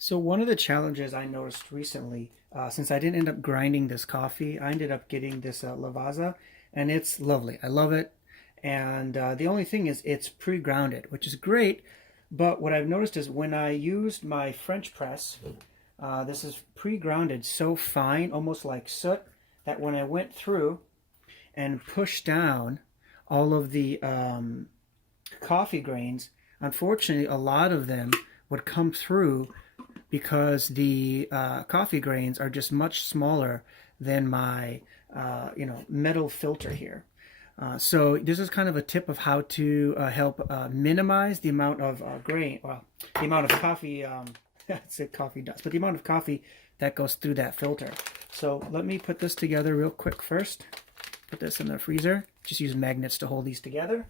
So one of the challenges I noticed recently, since I didn't end up grinding this coffee, I ended up getting this Lavazza, and it's lovely. I love it. And the only thing is it's pre-grounded, which is great. But what I've noticed is when I used my French press, this is pre-grounded so fine, almost like soot, that when I went through and pushed down all of the coffee grains, unfortunately, a lot of them would come through because the coffee grains are just much smaller than my metal filter here. So this is kind of a tip of how to help minimize the amount of the amount of coffee, I said coffee dust, but the amount of coffee that goes through that filter. So let me put this together real quick first. Put this in the freezer. Just use magnets to hold these together.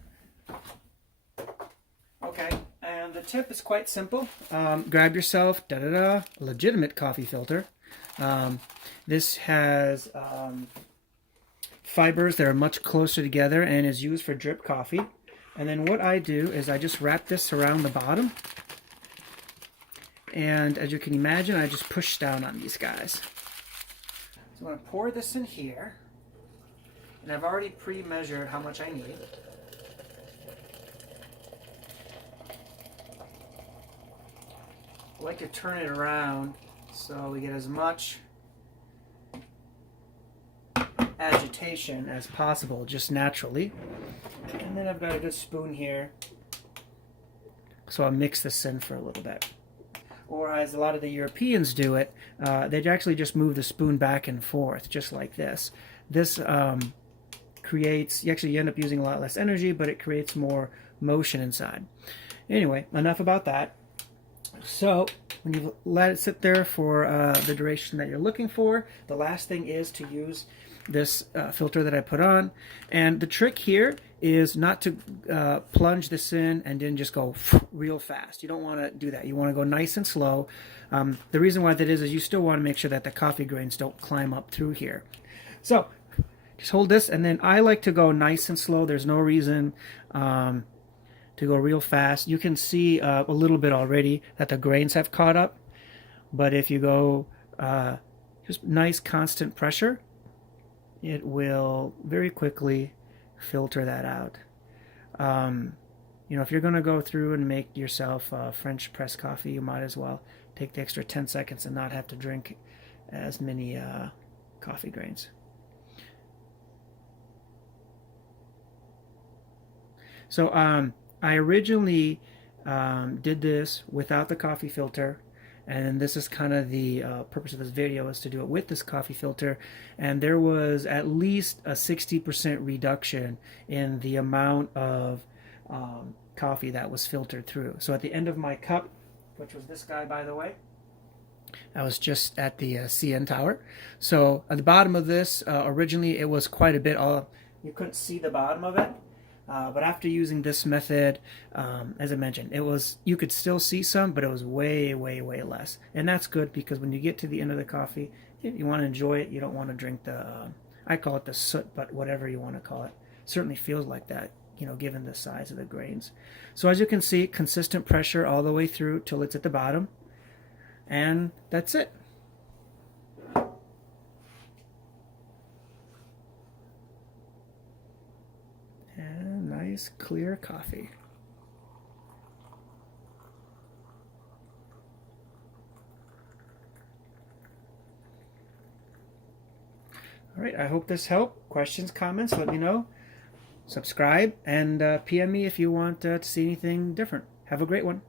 Okay, and the tip is quite simple. Grab yourself a legitimate coffee filter. This has fibers that are much closer together and is used for drip coffee. And then what I do is I just wrap this around the bottom. And as you can imagine, I just push down on these guys. So I'm going to pour this in here. And I've already pre-measured how much I need. I like to turn it around so we get as much agitation as possible, just naturally. And then I've got a good spoon here, so I'll mix this in for a little bit. Or as a lot of the Europeans do it, they actually just move the spoon back and forth, just like this. This creates, you end up using a lot less energy, but it creates more motion inside. Anyway, enough about that. So when you let it sit there for the duration that you're looking for, the last thing is to use this filter that I put on. And the trick here is not to plunge this in and then just go real fast. You don't want to do that. You want to go nice and slow. The reason why that is you still want to make sure that the coffee grains don't climb up through here. So just hold this, and then I like to go nice and slow. There's no reason to go real fast. You can see a little bit already that the grains have caught up, but if you go just nice constant pressure, it will very quickly filter that out. If you're going to go through and make yourself French press coffee, you might as well take the extra 10 seconds and not have to drink as many coffee grains. So I originally did this without the coffee filter, and this is kind of the purpose of this video, is to do it with this coffee filter. And there was at least a 60% reduction in the amount of coffee that was filtered through. So at the end of my cup, which was this guy, by the way, I was just at the CN Tower. So at the bottom of this, originally it was quite a bit. You couldn't see the bottom of it. But after using this method, as I mentioned, you could still see some, but it was way, way, way less. And that's good, because when you get to the end of the coffee, you want to enjoy it. You don't want to drink I call it the soot, but whatever you want to call it. Certainly feels like that, given the size of the grains. So as you can see, consistent pressure all the way through till it's at the bottom. And that's it. And nice clear coffee. All right, I hope this helped. Questions, comments, let me know. Subscribe and PM me if you want to see anything different. Have a great one.